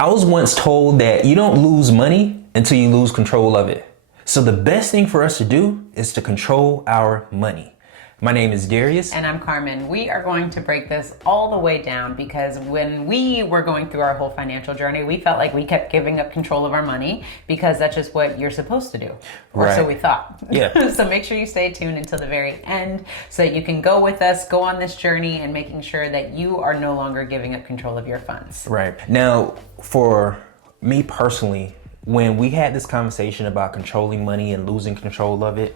I was once told that you don't lose money until you lose control of it. So the best thing for us to do is to control our money. My name is Darius. And I'm Carmen. We are going to break this all the way down because when we were going through our whole financial journey, we felt like we kept giving up control of our money because that's just what you're supposed to do. Or Right. so we thought. Yeah. So make sure you stay tuned until the very end so that you can go with us, go on this journey and making sure that you are no longer giving up control of your funds. Right. Now, for me personally, when we had this conversation about controlling money and losing control of it,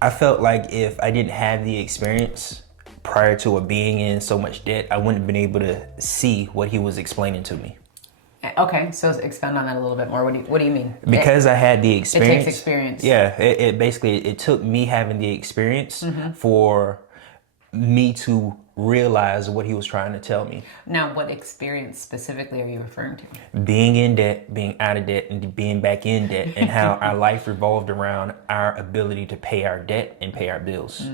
I felt like if I didn't have the experience prior to it being in so much debt, I wouldn't have been able to see what he was explaining to me. Okay, so expound on that a little bit more. What do you mean? Because I had the experience. It takes experience. Yeah, it basically, it took me having the experience for me to realize what he was trying to tell me. Now, what experience specifically are you referring to? Being in debt, being out of debt, and being back in debt, and how our life revolved around our ability to pay our debt and pay our bills.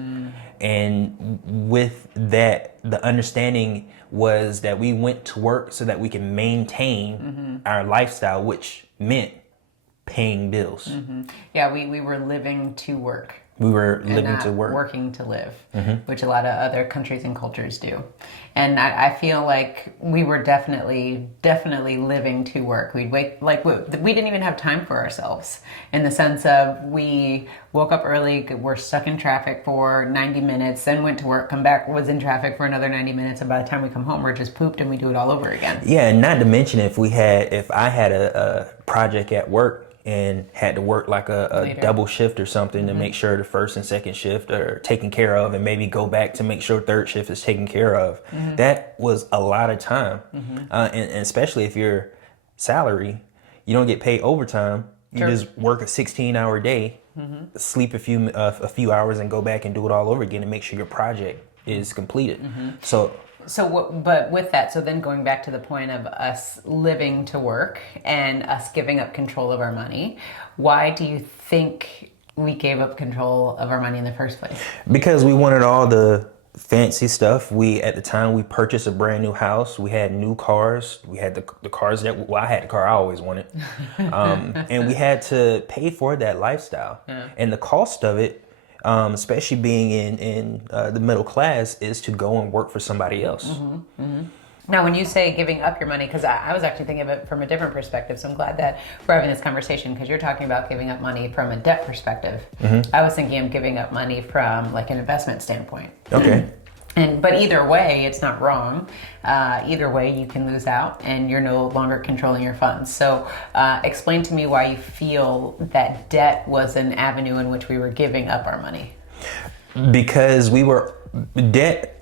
And with that, the understanding was that we went to work so that we can maintain our lifestyle, which meant paying bills. Yeah, we were living to work. We were And living not to work. working to live, which a lot of other countries and cultures do. And I feel like we were definitely living to work. We'd wake, like we didn't even have time for ourselves in the sense of we woke up early, were stuck in traffic for 90 minutes, then went to work, come back, was in traffic for another 90 minutes. And by the time we come home, we're just pooped and we do it all over again. Yeah, and not to mention if I had a project at work and had to work like a double shift or something to make sure the first and second shift are taken care of and maybe go back to make sure third shift is taken care of. That was a lot of time. And especially if you're salary, you don't get paid overtime. You just work a 16-hour day, sleep a few hours and go back and do it all over again and make sure your project is completed. But with that, so then going back to the point of us living to work and us giving up control of our money, why do you think we gave up control of our money in the first place? Because we wanted all the fancy stuff. At the time we purchased a brand new house. We had new cars. We had the cars I had the car I always wanted. And we had to pay for that lifestyle. And the cost of it, especially being in the middle class, is to go and work for somebody else. Now, when you say giving up your money, because I was actually thinking of it from a different perspective, so I'm glad that we're having this conversation because you're talking about giving up money from a debt perspective. I was thinking of giving up money from like an investment standpoint. Okay. But either way, it's not wrong. Either way, you can lose out and you're no longer controlling your funds. So explain to me why you feel that debt was an avenue in which we were giving up our money. Because debt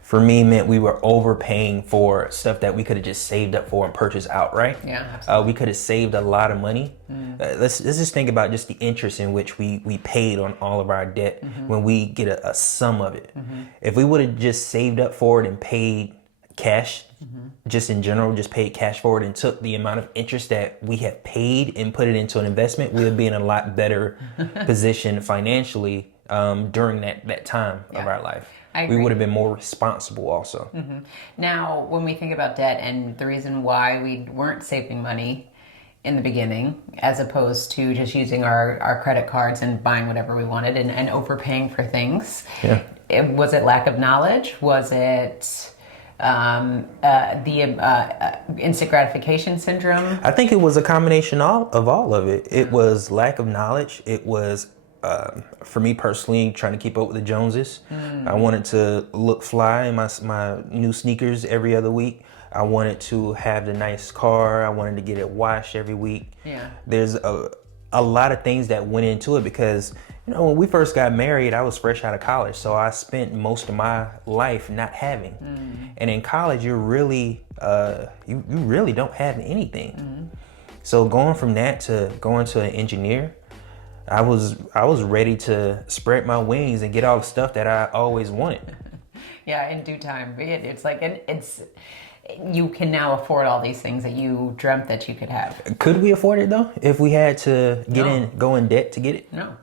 for me meant we were overpaying for stuff that we could have just saved up for and purchased outright. Yeah, absolutely. We could have saved a lot of money. Let's just think about just the interest in which we paid on all of our debt when we get a sum of it. If we would have just saved up for it and paid cash, just in general, just paid cash for it and took the amount of interest that we have paid and put it into an investment, we would be in a lot better position financially during that time of our life. We would have been more responsible also. Now, when we think about debt and the reason why we weren't saving money in the beginning, as opposed to just using our credit cards and buying whatever we wanted and overpaying for things, was it lack of knowledge? Was it the instant gratification syndrome? I think it was a combination of all of it. It was lack of knowledge. It was for me personally, trying to keep up with the Joneses. I wanted to look fly in my new sneakers every other week. I wanted to have the nice car. I wanted to get it washed every week. There's a lot of things that went into it because, when we first got married, I was fresh out of college. So I spent most of my life not having. And in college, you're really, you really don't have anything. So going from that to going to an engineer, I was ready to spread my wings and get all the stuff that I always wanted. Yeah, in due time. It's like you can now afford all these things that you dreamt that you could have. Could we afford it though? If we had to go in debt to get it? No.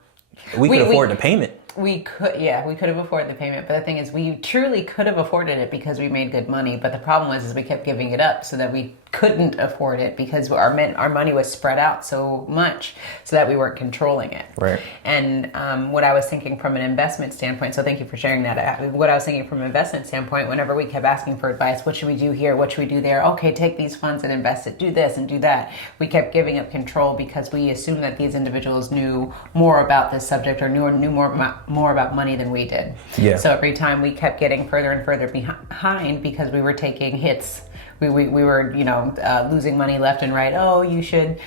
We could afford the payment. We could, yeah, we could have afforded the payment, but the thing is, we truly could have afforded it because we made good money. But the problem was, is we kept giving it up so that we couldn't afford it because our money was spread out so much, so that we weren't controlling it. Right. And what I was thinking from an investment standpoint, so thank you for sharing that. What I was thinking from an investment standpoint, whenever we kept asking for advice, what should we do here? What should we do there? Okay, take these funds and invest it. Do this and do that. We kept giving up control because we assumed that these individuals knew more about this subject or knew more about money than we did. Yeah. So every time we kept getting further and further behind because we were taking hits. We were, losing money left and right. Oh, you should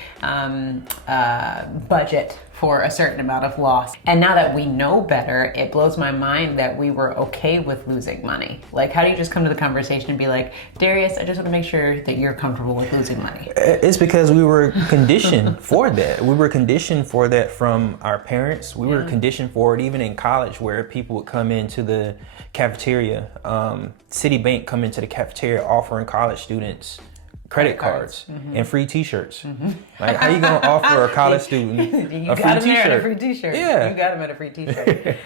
budget for a certain amount of loss. And now that we know better, it blows my mind that we were okay with losing money. Like, how do you just come to the conversation and be like, Darius, I just want to make sure that you're comfortable with losing money? It's because we were conditioned for that. We were conditioned for that from our parents. We were conditioned for it even in college, where people would come into the cafeteria. Citibank come into the cafeteria offering college students credit cards and free T-shirts. Like, how you gonna offer a college student a free T-shirt? A free T-shirt. Yeah, you got him at a free T-shirt.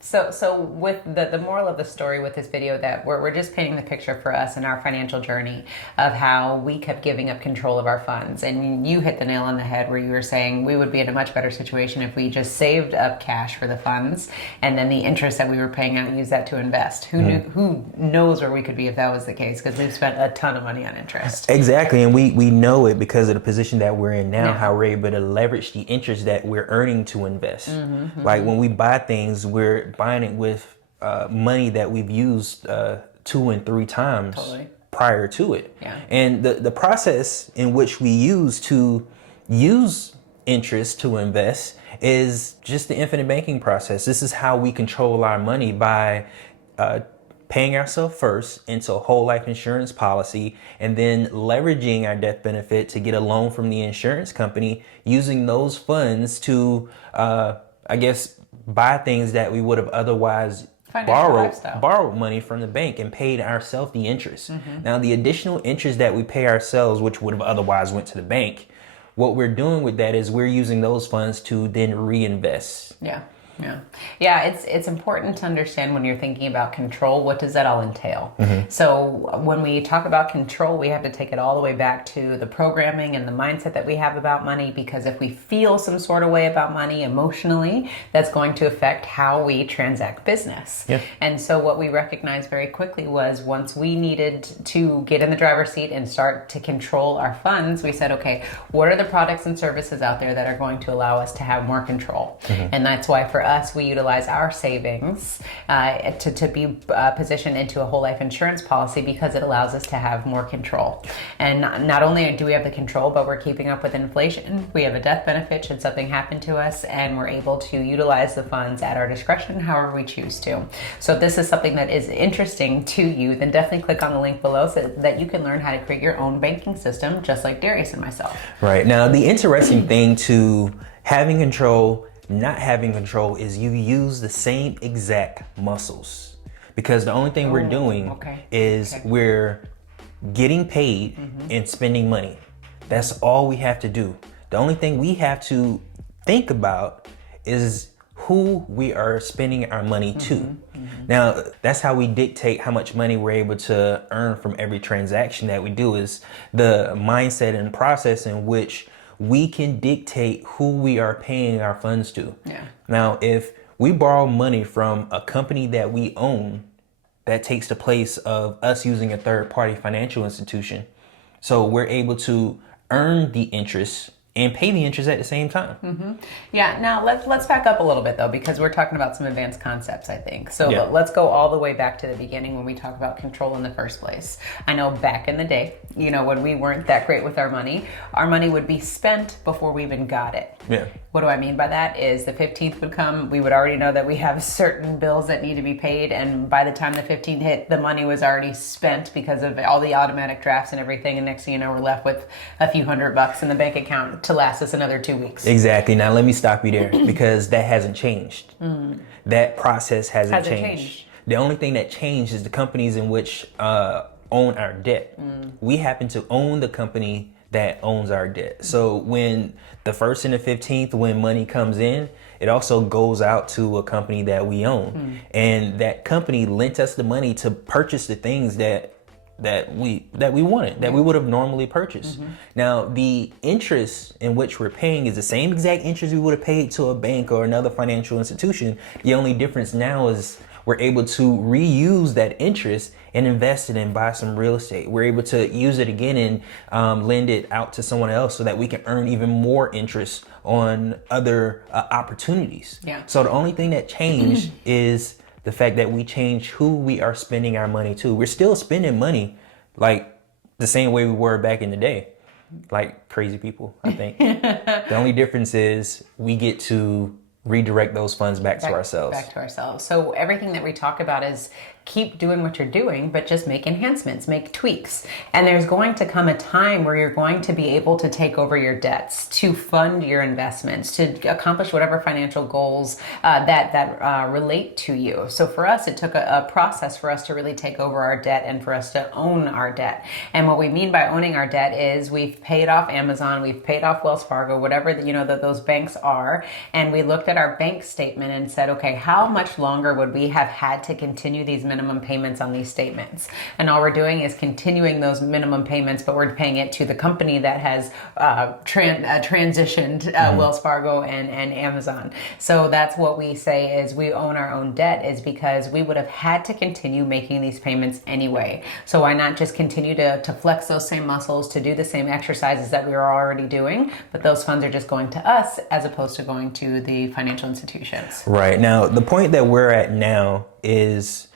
So with the moral of the story with this video, that we're just painting the picture for us in our financial journey of how we kept giving up control of our funds. And you hit the nail on the head where you were saying we would be in a much better situation if we just saved up cash for the funds, and then the interest that we were paying out, use that to invest. Who knows where we could be if that was the case? Because we've spent a ton of money on interest. Exactly, and we know it because of the position that we're in now, how we're able to leverage the interest that we're earning to invest. Like, when we buy things, we're buying it with money that we've used 2 and 3 times prior to it. And the process in which we use interest to invest is just the infinite banking process. This is how we control our money, by paying ourselves first into a whole life insurance policy, and then leveraging our death benefit to get a loan from the insurance company, using those funds to, buy things that we would have otherwise borrowed money from the bank and paid ourselves the interest. Now, the additional interest that we pay ourselves, which would have otherwise went to the bank, what we're doing with that is we're using those funds to then reinvest. Yeah, it's important to understand when you're thinking about control, what does that all entail? So when we talk about control, we have to take it all the way back to the programming and the mindset that we have about money, because if we feel some sort of way about money emotionally, that's going to affect how we transact business. And so what we recognized very quickly was, once we needed to get in the driver's seat and start to control our funds, we said, okay, what are the products and services out there that are going to allow us to have more control? And that's why for us, we utilize our savings to be positioned into a whole life insurance policy, because it allows us to have more control. And not only do we have the control, but we're keeping up with inflation. We have a death benefit should something happen to us, and we're able to utilize the funds at our discretion, however we choose to. So if this is something that is interesting to you, then definitely click on the link below so that you can learn how to create your own banking system, just like Darius and myself. Right. Now, the interesting thing to having control, not having control, is you use the same exact muscles, because the only thing we're doing is we're getting paid and spending money. That's all we have to do. The only thing we have to think about is who we are spending our money to. Now, that's how we dictate how much money we're able to earn from every transaction that we do, is the mindset and process in which we can dictate who we are paying our funds to. Now, if we borrow money from a company that we own, that takes the place of us using a third-party financial institution. So we're able to earn the interest and pay the interest at the same time. Yeah, now let's back up a little bit though, because we're talking about some advanced concepts, I think. So let's go all the way back to the beginning when we talk about control in the first place. I know back in the day, when we weren't that great with our money would be spent before we even got it. What do I mean by that is the 15th would come, we would already know that we have certain bills that need to be paid, and by the time the 15th hit, the money was already spent because of all the automatic drafts and everything, and next thing you know, we're left with a few $100 in the bank account to last us another 2 weeks. Exactly. Now let me stop you there, because that hasn't changed. That process hasn't changed. The only thing that changed is the companies in which own our debt. We happen to own the company that owns our debt. So when the 1st and the 15th, when money comes in, it also goes out to a company that we own. And that company lent us the money to purchase the things that we wanted, that we would have normally purchased. Now, the interest in which we're paying is the same exact interest we would have paid to a bank or another financial institution. The only difference now is we're able to reuse that interest and invest it and buy some real estate. We're able to use it again and lend it out to someone else so that we can earn even more interest on other opportunities. So the only thing that changed is the fact that we changed who we are spending our money to. We're still spending money like the same way we were back in the day, like crazy people, I think. The only difference is we get to redirect those funds back to ourselves. Back to ourselves. So everything that we talk about is keep doing what you're doing, but just make enhancements, make tweaks. And there's going to come a time where you're going to be able to take over your debts, to fund your investments, to accomplish whatever financial goals that relate to you. So for us, it took a process for us to really take over our debt and for us to own our debt. And what we mean by owning our debt is we've paid off Amazon, we've paid off Wells Fargo, whatever that those banks are, and we looked at our bank statement and said, okay, how much longer would we have had to continue these minimum payments on these statements? And all we're doing is continuing those minimum payments, but we're paying it to the company that has transitioned Wells Fargo and Amazon. So that's what we say is we own our own debt, is because we would have had to continue making these payments anyway. So why not just continue to flex those same muscles, to do the same exercises that we were already doing, but those funds are just going to us as opposed to going to the financial institutions. Right. Now, the point that we're at now is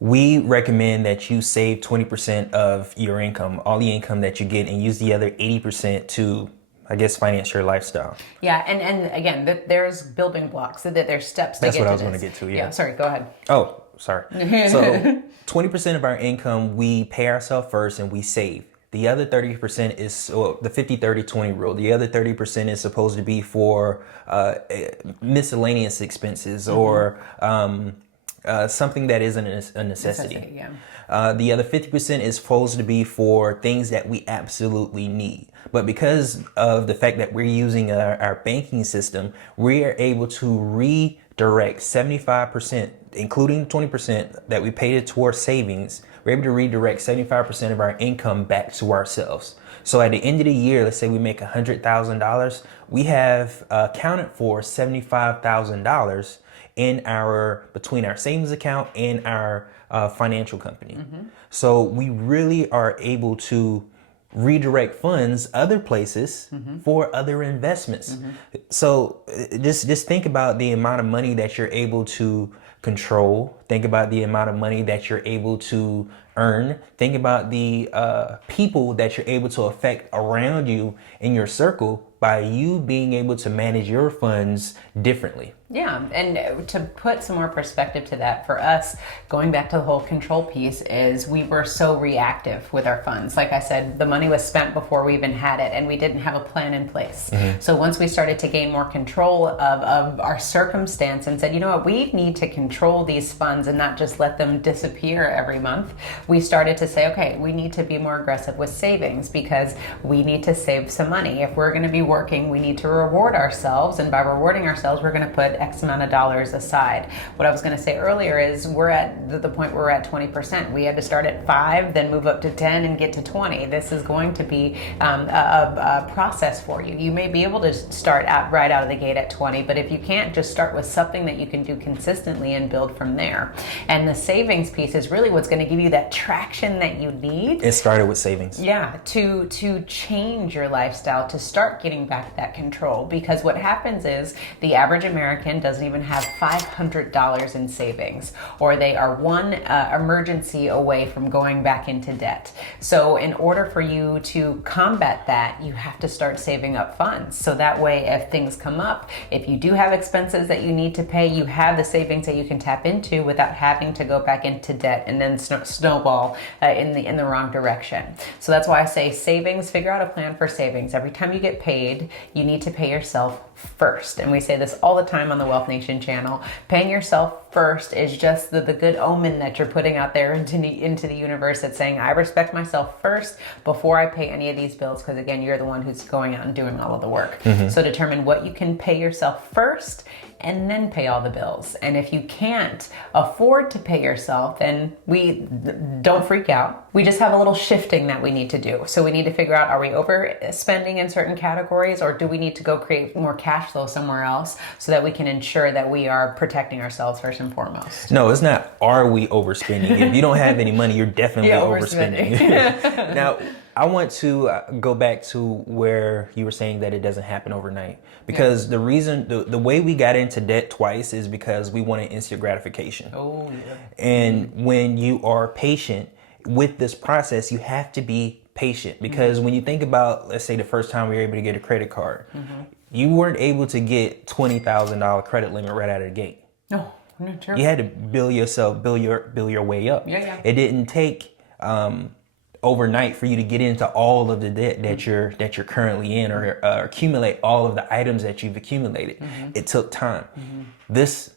we recommend that you save 20% of your income, all the income that you get, and use the other 80% to, I guess, finance your lifestyle. Yeah, and again, there's building blocks, that there's steps to get to this. That's what I was going to get to, yeah. Sorry, go ahead. Oh, sorry. So 20% of our income, we pay ourselves first and we save. The other 30% is the 50-30-20 rule. The other 30% is supposed to be for miscellaneous expenses or something that isn't a necessity. The other 50% is supposed to be for things that we absolutely need. But because of the fact that we're using our banking system, we are able to redirect 75%, including 20% that we paid towards savings. We're able to redirect 75% of our income back to ourselves. So at the end of the year, let's say we make $100,000, we have accounted for $75,000 between our savings account and our financial company. So we really are able to redirect funds other places for other investments. So just think about the amount of money that you're able to control. Think about the amount of money that you're able to earn. Think about the people that you're able to affect around you in your circle by you being able to manage your funds differently. Yeah, and to put some more perspective to that, for us, going back to the whole control piece, is we were so reactive with our funds. Like I said, the money was spent before we even had it, and we didn't have a plan in place. So once we started to gain more control of our circumstance and said, you know what, we need to control these funds and not just let them disappear every month, we started to say, okay, we need to be more aggressive with savings because we need to save some money. If we're going to be working, we need to reward ourselves, and by rewarding ourselves, we're going to put X amount of dollars aside. What I was going to say earlier is we're at the point where we're at 20%. We had to start at 5, then move up to 10 and get to 20. This is going to be a process for you. You may be able to start right out of the gate at 20, but if you can't, just start with something that you can do consistently and build from there. And the savings piece is really what's going to give you that traction that you need. It started with savings. Yeah, to change your lifestyle, to start getting back that control. Because what happens is the average American doesn't even have $500 in savings, or they are one emergency away from going back into debt. So in order for you to combat that, you have to start saving up funds. So that way, if things come up, if you do have expenses that you need to pay, you have the savings that you can tap into without having to go back into debt and then snowball in the wrong direction. So that's why I say savings, figure out a plan for savings. Every time you get paid, you need to pay yourself first. And we say this all the time on the Wealth Nation channel. Paying yourself first is just the good omen that you're putting out there into the universe that's saying, I respect myself first before I pay any of these bills, because again, you're the one who's going out and doing all of the work. So determine what you can pay yourself first and then pay all the bills. And if you can't afford to pay yourself, then we don't freak out. We just have a little shifting that we need to do. So we need to figure out, are we overspending in certain categories, or do we need to go create more cash flow somewhere else so that we can ensure that we are protecting ourselves first and foremost? No, it's not, are we overspending? If you don't have any money, you're definitely overspending. Now, I want to go back to where you were saying that it doesn't happen overnight. Because the reason, the way we got into debt twice is because we wanted instant gratification. Oh, yeah. And when you are patient with this process, you have to be patient. Because when you think about, let's say the first time we were able to get a credit card, you weren't able to get $20,000 credit limit right out of the gate. No, not true. You had to build your way up. Yeah. It didn't take overnight for you to get into all of the debt that you're currently in, or accumulate all of the items that you've accumulated. It took time. This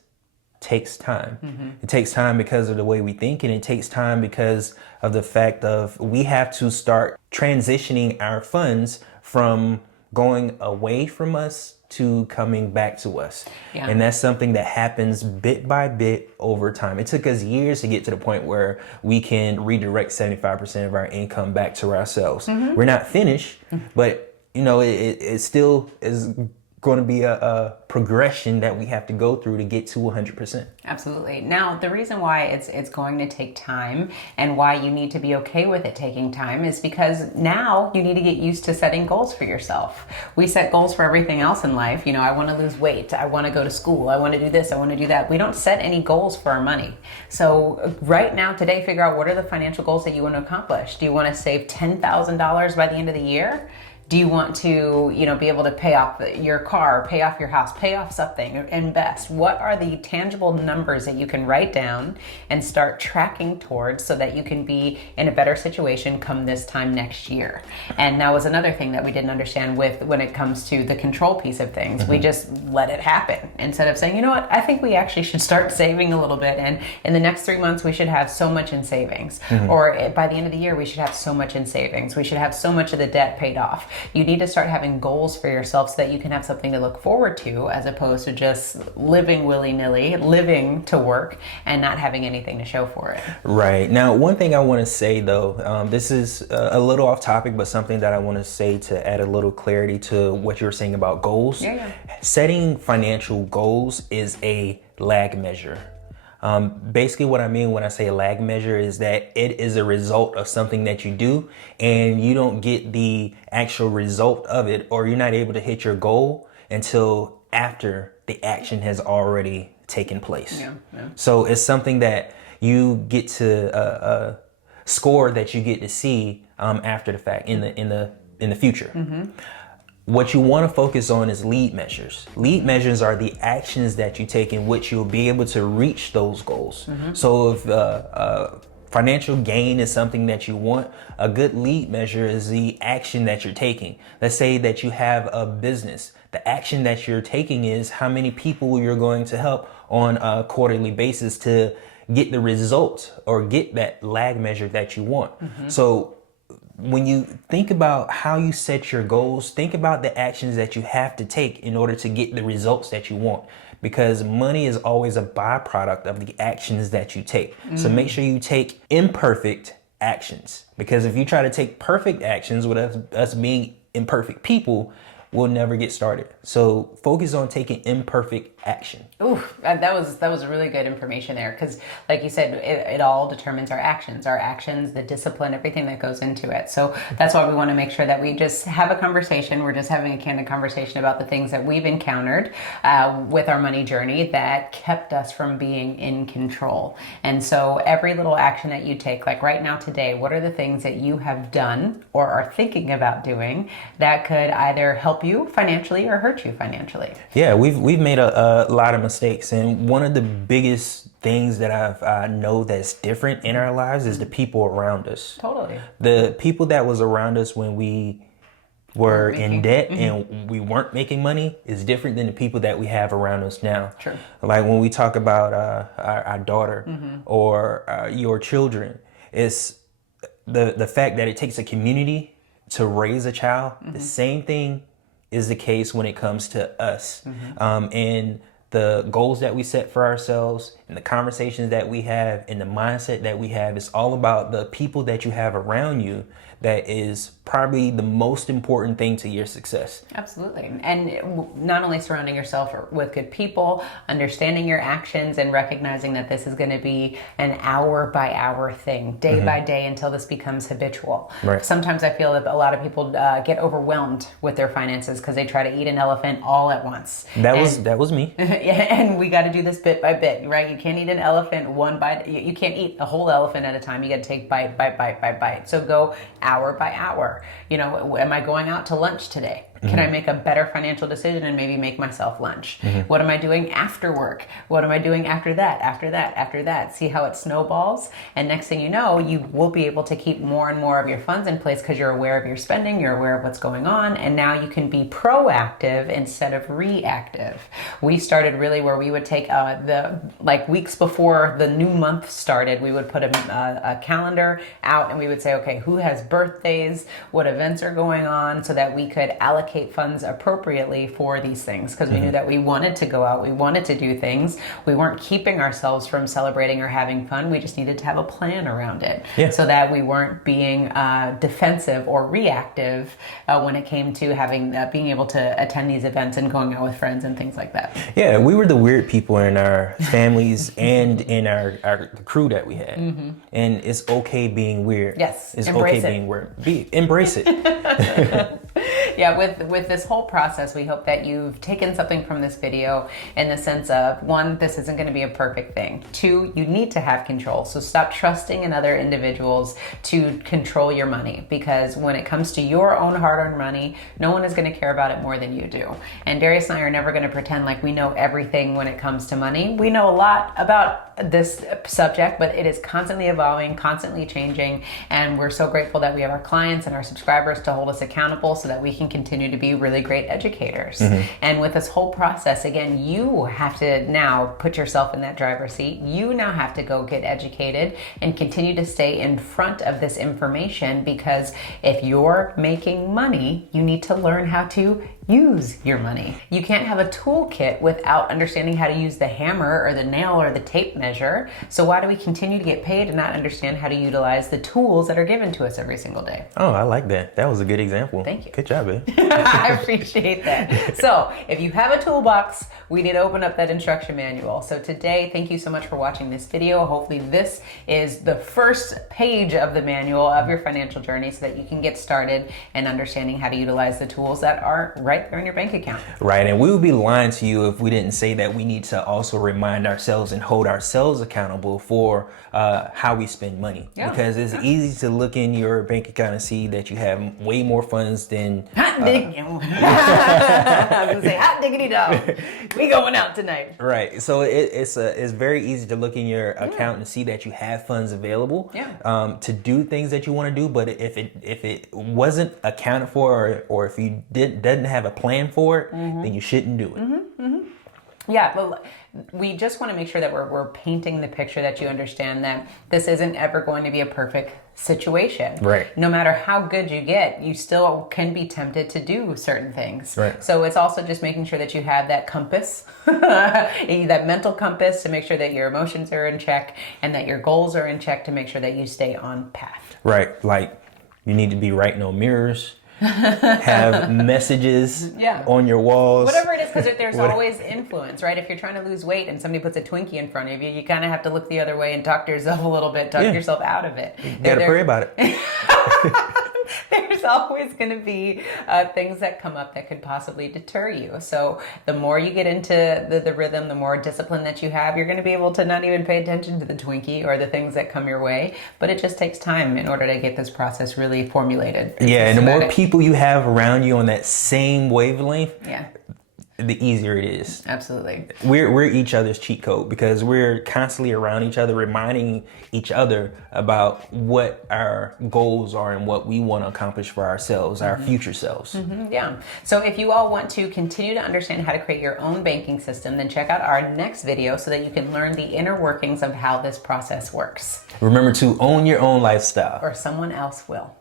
takes time. It takes time because of the way we think, and it takes time because of the fact of we have to start transitioning our funds from going away from us to coming back to us. And that's something that happens bit by bit over time. It took us years to get to the point where we can redirect 75% of our income back to ourselves. We're not finished, but it still is going to be a progression that we have to go through to get to 100%. Absolutely. Now, the reason why it's going to take time and why you need to be okay with it taking time is because now you need to get used to setting goals for yourself. We set goals for everything else in life. I want to lose weight. I want to go to school. I want to do this. I want to do that. We don't set any goals for our money. So right now, today, figure out what are the financial goals that you want to accomplish. Do you want to save $10,000 by the end of the year? Do you want to, be able to pay off your car, pay off your house, pay off something, invest? What are the tangible numbers that you can write down and start tracking towards so that you can be in a better situation come this time next year? And that was another thing that we didn't understand when it comes to the control piece of things. We just let it happen instead of saying, you know what, I think we actually should start saving a little bit. And in the next 3 months, we should have so much in savings. Or by the end of the year, we should have so much in savings. We should have so much of the debt paid off. You need to start having goals for yourself so that you can have something to look forward to, as opposed to just living willy-nilly, living to work and not having anything to show for it. Right. Now, one thing I want to say, though, this is a little off topic, but something that I want to say to add a little clarity to what you were saying about goals. Setting financial goals is a lag measure. Basically what I mean when I say a lag measure is that it is a result of something that you do and you don't get the actual result of it, or you're not able to hit your goal until after the action has already taken place. So it's something that you get to score, that you get to see after the fact, in the future. What you want to focus on is lead measures. Lead measures are the actions that you take in which you'll be able to reach those goals. So if financial gain is something that you want, a good lead measure is the action that you're taking. Let's say that you have a business. The action that you're taking is how many people you're going to help on a quarterly basis to get the result or get that lag measure that you want. So when you think about how you set your goals, think about the actions that you have to take in order to get the results that you want. Because money is always a byproduct of the actions that you take. So make sure you take imperfect actions. Because if you try to take perfect actions with us being imperfect people, we'll never get started. So focus on taking imperfect action. Ooh, that was really good information there, because like you said, it all determines our actions, the discipline, everything that goes into it. So that's why we want to make sure that we just have a conversation. We're just having a candid conversation about the things that we've encountered with our money journey that kept us from being in control. And so every little action that you take, like right now today, what are the things that you have done or are thinking about doing that could either help you financially or hurt you financially? Yeah, we've made a lot of mistakes, and one of the biggest things that I know that's different in our lives is the people around us. Totally. The people that was around us when we were in debt and we weren't making money is different than the people that we have around us now. True. Like when we talk about our daughter or your children, it's the fact that it takes a community to raise a child. The same thing is the case when it comes to us. And the goals that we set for ourselves and the conversations that we have and the mindset that we have is all about the people that you have around you. That is probably the most important thing to your success. Absolutely. And not only surrounding yourself with good people, understanding your actions and recognizing that this is going to be an hour by hour thing, day by day, until this becomes habitual. Right. Sometimes I feel that a lot of people get overwhelmed with their finances because they try to eat an elephant all at once. That was me. And we got to do this bit by bit, right? You can't eat an elephant one bite. You can't eat a whole elephant at a time. You got to take bite by bite by bite. So go hour by hour. You know, am I going out to lunch today? Can I make a better financial decision and maybe make myself lunch? What am I doing after work? What am I doing after that, after that, after that? See how it snowballs? And next thing you know, you will be able to keep more and more of your funds in place because you're aware of your spending, you're aware of what's going on, and now you can be proactive instead of reactive. We started really where we would take the weeks before the new month started, we would put a calendar out and we would say, okay, who has birthdays, what events are going on, so that we could allocate funds appropriately for these things, because we knew that we wanted to go out, we wanted to do things, we weren't keeping ourselves from celebrating or having fun, we just needed to have a plan around it, so that we weren't being defensive or reactive when it came to having being able to attend these events and going out with friends and things like that. Yeah, we were the weird people in our families and in our crew that we had, and it's okay being weird. Yes, it's embrace okay it. being weird. Embrace it. Yeah, with this whole process, we hope that you've taken something from this video in the sense of, one, this isn't going to be a perfect thing. Two, you need to have control. So stop trusting in other individuals to control your money, because when it comes to your own hard-earned money, no one is going to care about it more than you do. And Darius and I are never going to pretend like we know everything when it comes to money. We know a lot about this subject, but it is constantly evolving, constantly changing, and we're so grateful that we have our clients and our subscribers to hold us accountable so that we can continue to be really great educators. And with this whole process, again, you have to now put yourself in that driver's seat. You now have to go get educated and continue to stay in front of this information, because if you're making money, you need to learn how to use your money. You can't have a toolkit without understanding how to use the hammer or the nail or the tape measure. So why do we continue to get paid and not understand how to utilize the tools that are given to us every single day? Oh, I like that. That was a good example. Thank you. Good job, babe. I appreciate that. So if you have a toolbox, we need to open up that instruction manual. So today, thank you so much for watching this video. Hopefully this is the first page of the manual of your financial journey so that you can get started and understanding how to utilize the tools that are right there in your bank account. Right, and we would be lying to you if we didn't say that we need to also remind ourselves and hold ourselves accountable for how we spend money. Because it's easy to look in your bank account and see that you have way more funds than... I was gonna say, hot diggity dog. We going out tonight. Right, so it's very easy to look in your account and see that you have funds available to do things that you want to do. But if it wasn't accounted for, or if you doesn't have a plan for it, then you shouldn't do it. Yeah, well, we just want to make sure that we're painting the picture that you understand that this isn't ever going to be a perfect situation. Right. No matter how good you get, you still can be tempted to do certain things. Right. So it's also just making sure that you have that compass, that mental compass, to make sure that your emotions are in check and that your goals are in check, to make sure that you stay on path. Right, like you need to be writing on mirrors. Have messages on your walls. Whatever it is, because there's always influence, right? If you're trying to lose weight and somebody puts a Twinkie in front of you, you kind of have to look the other way and talk to yourself a little bit, talk yourself out of it. You gotta pray about it. There's always going to be things that come up that could possibly deter you. So the more you get into the rhythm, the more discipline that you have, you're going to be able to not even pay attention to the Twinkie or the things that come your way. But it just takes time in order to get this process really formulated. And the more people you have around you on that same wavelength, the easier it is. Absolutely. We're each other's cheat code because we're constantly around each other, reminding each other about what our goals are and what we want to accomplish for ourselves, our future selves. Yeah. So if you all want to continue to understand how to create your own banking system, then check out our next video so that you can learn the inner workings of how this process works. Remember to own your own lifestyle. Or someone else will.